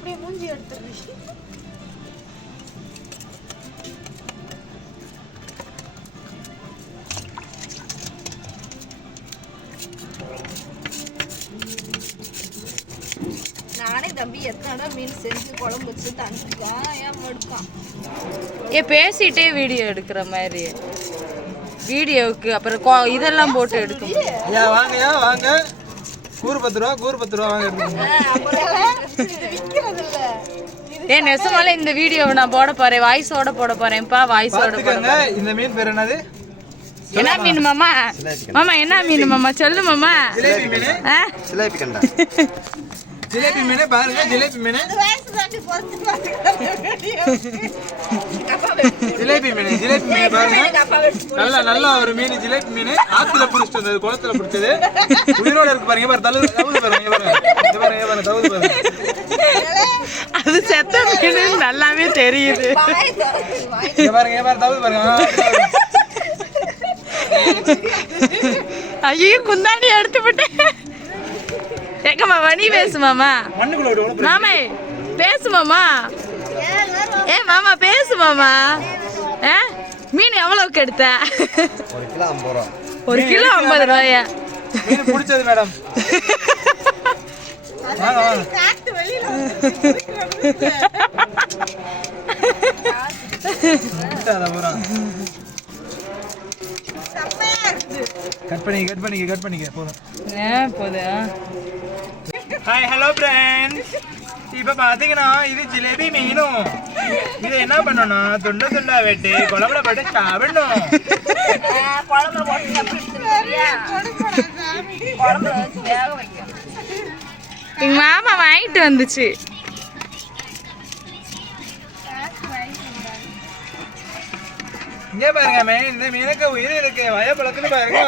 அப்படியே மூஞ்சி எடுத்துருச்சு. நானே தம்பி எத்தனை மீன் செஞ்சு குழம்பு வச்சு தந்துருக்கான். ஏன் எடுக்கான்? பேசிட்டே வீடியோ எடுக்கிற மாதிரி வீடியோவுக்கு அப்புறம் இதெல்லாம் போட்டு எடுக்கும். வாங்க வாங்க. கூறு 10 ரூபா, கூறு 10 ரூபா வாங்க. நெசமால இந்த வீடியோவை நான் போட போறேன், வாய்ஸோட போட போறேன்ப்பா. வாய்ஸோட போடுங்க. இந்த மீன் பேர் என்னது? என்ன மீன் மாமா? மாமா என்ன மீன் மாமா சொல்லு மாமா. ஜிலேபி மீன். ஜிலேபி கண்டா. ஜிலேபி மீன் பாருங்க. ஜிலேபி மீன். ஜிலேபி மீன். ஜிலேபி மீன் பாருங்க. நல்ல ஒரு மீன். ஜிலேபி மீன் ஆத்துல புடிச்சிட்டு வந்தது, குளத்துல புடிச்சது. உயிரோட இருக்கு பாருங்க. பாரு தவுது பாருங்க. பாருங்க தவுது பாருங்க. அது செத்த மீன் நல்லாவே தெரியுது. பாருங்க தவுது பாருங்க. ஐயோ குந்தாண்டி எடுத்து விட்டேன். எங்க மாமா நீ பேசு மாமா. மாமா பேசு மாமா. மாமா பேசு மாமா. மீன் எவ்வளவுக்கு எடுத்த? 1 கிலோ 50 ரூபா. 1 கிலோ 50 ரூபாயா? மீன் பிடிச்சது மேடம். கட் பண்ணிக்க போதும். Hi hello friends. இப்போ பார்த்தீங்கன்னா இது ஜிலேபி மீனும். இது என்ன பண்ணணும்? துண்டா வெட்டி குழம்புல போட்டு சாப்பிடணும். எங்க மாமா வாங்கிட்டு வந்துச்சு. இங்க பாருங்க, இந்த மீனுக்கு உயிர் இருக்கு. வயப்பழத்துன்னு பாருங்க.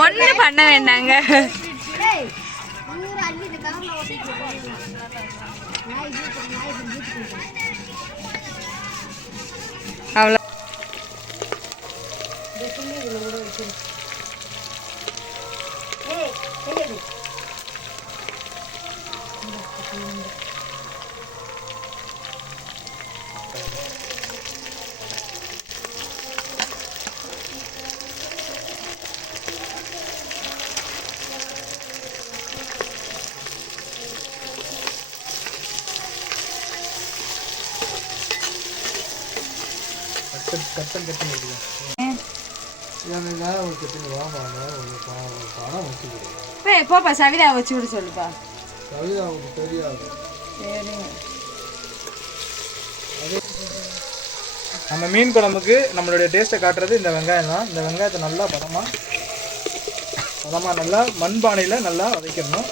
ஒண்ணு பண்ண வேண்டாங்க. அவ்வளோ போப்பா சவிதா வச்சு விட சொல்லுப்பா. நம்ம மீன் குழம்புக்கு நம்மளுடைய டேஸ்ட்டை காட்டுறது இந்த வெங்காயம் தான். இந்த வெங்காயத்தை நல்லா பதமாக நல்லா மண்பானையில் நல்லா வதக்கிடணும்.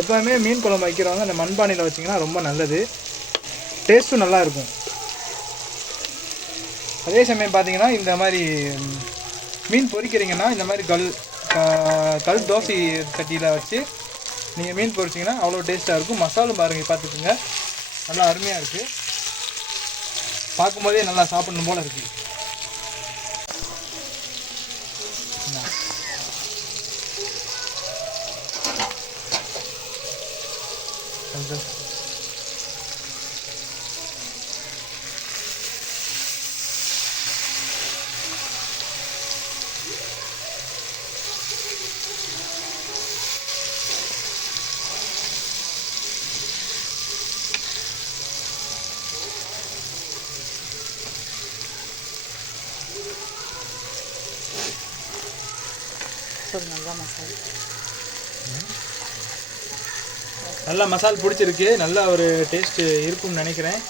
எப்போவுமே மீன் குழம்பு வைக்கிறவங்க அந்த மண்பானையில் வச்சிங்கன்னா ரொம்ப நல்லது. டேஸ்ட்டும் நல்லா இருக்கும். அதே சமயம் பார்த்தீங்கன்னா இந்த மாதிரி மீன் பொரிக்கிறீங்கன்னா இந்த மாதிரி கல் தோசை சட்டியில் வச்சு நீங்கள் மீன் பொரிச்சிங்கன்னா அவ்வளோ டேஸ்ட்டாக இருக்கும். மசாலும் பாருங்கள், பார்த்துக்குங்க, நல்லா அருமையாக இருக்குது. பார்க்கும்போதே நல்லா சாப்பிடணும் போல் இருக்குது. நல்லா மசால் பிடிச்சிருக்கு. நல்ல ஒரு டேஸ்ட் இருக்கும்னு நினைக்கிறேன்.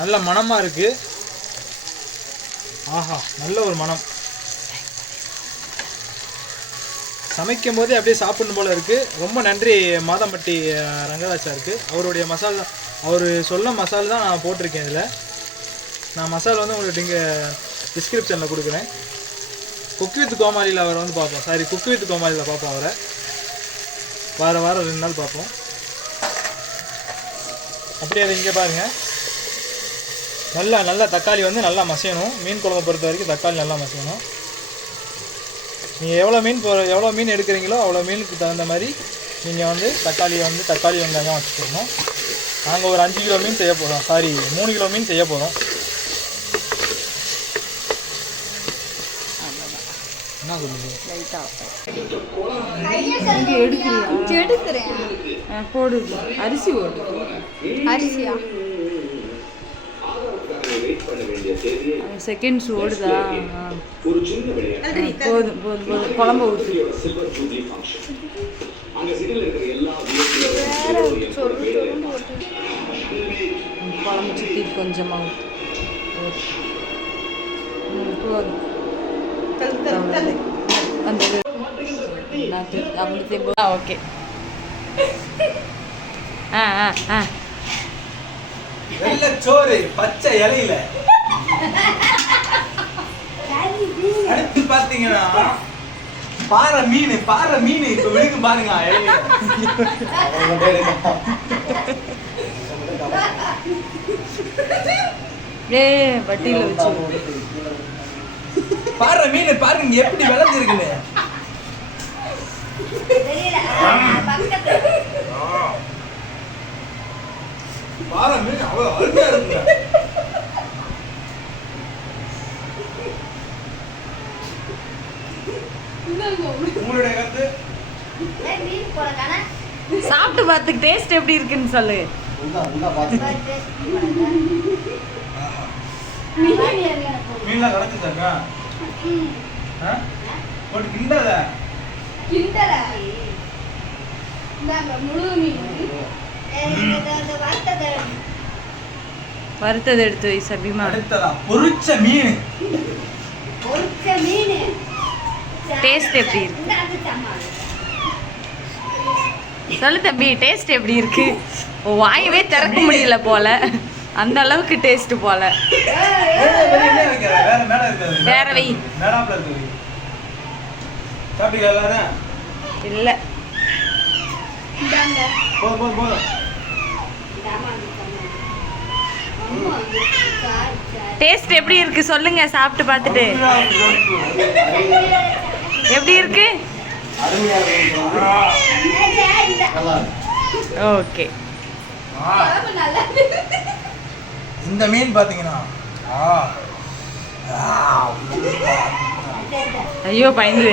நல்ல மணமாக இருக்குது. ஆஹா, நல்ல ஒரு மனம். சமைக்கும் போதே அப்படியே சாப்பிடணும் போல் இருக்குது. ரொம்ப நன்றி மாதம்பட்டி ரங்கராஜ் சாருக்கு. அவருடைய மசாலா, அவர் சொல்ல மசாலா தான் நான் போட்டிருக்கேன். இதில் நான் மசாலா வந்து உங்களுக்கு இங்கே டிஸ்கிரிப்ஷனில் கொடுக்குறேன். குக் வித் கோமாளியில் அவரை வந்து பார்ப்போம். சாரி, குக் வித் கோமாளியில் பார்ப்போம் அவரை. வாரம் 2 நாள் பார்ப்போம். அப்படியே அதை இங்கே பாருங்கள். நல்லா தக்காளி வந்து நல்லா மசியணும். மீன் குழம்பு பொறுத்த வரைக்கும் தக்காளி நல்லா மசியணும். நீங்கள் எவ்வளோ மீன் எடுக்கிறீங்களோ அவ்வளோ மீனுக்கு தகுந்த மாதிரி நீங்கள் வந்து தக்காளி வெங்காயம் வச்சுக்கணும். நாங்கள் ஒரு 5 கிலோ மீன் செய்ய போகிறோம், 3 கிலோ மீன் செய்ய போகிறோம். என்ன சொல்லுங்க? எடுக்கிறேன். போடு, அரிசி ஓடு. அரிசியா? செகண்ட்ஸ் ஓடுதா? போதும் குழம்பு ஊற்றி. குழம்பு சுற்றி கொஞ்சமாக போதும். அந்த ஓகே. வெள்ளச்சோறு பச்சை இலையில அடுத்து பாத்தீங்கன்னா பாறை மீன் இப்ப விழுக்கு பாருங்க இலையில. வட்டியில வச்சு பாறை மீன் பாருங்க எப்படி விளைஞ்சிருக்குன்னு. பாறை மீன் அவ்வளவு அருமையா இருக்குங்க. உங்களுடைய கருத்து? சாப்பிட்டு பார்த்து டேஸ்ட் எப்படி இருக்குன்னு சொல்லு. மீன்லாம் கிடக்குதாங்க போட்டு கிண்டல வறுத்தது எடுத்து வை சபிமா. அடுத்ததா பொரிச்ச மீன். டேஸ்ட் எப்படி இருக்கு சொல்லு தம்பி, டேஸ்ட் எப்படி இருக்கு? வாயவே திறக்க முடியல போல, அந்த அளவுக்கு டேஸ்ட் போல. வேற வை. இல்ல டேஸ்ட் எப்படி இருக்கு சொல்லுங்க, சாப்பிட்டு பார்த்துட்டு. எப்படி இருக்கு? ஓகே. இந்த மீன் பாத்தீங்கன்னா ஐயோ பயந்து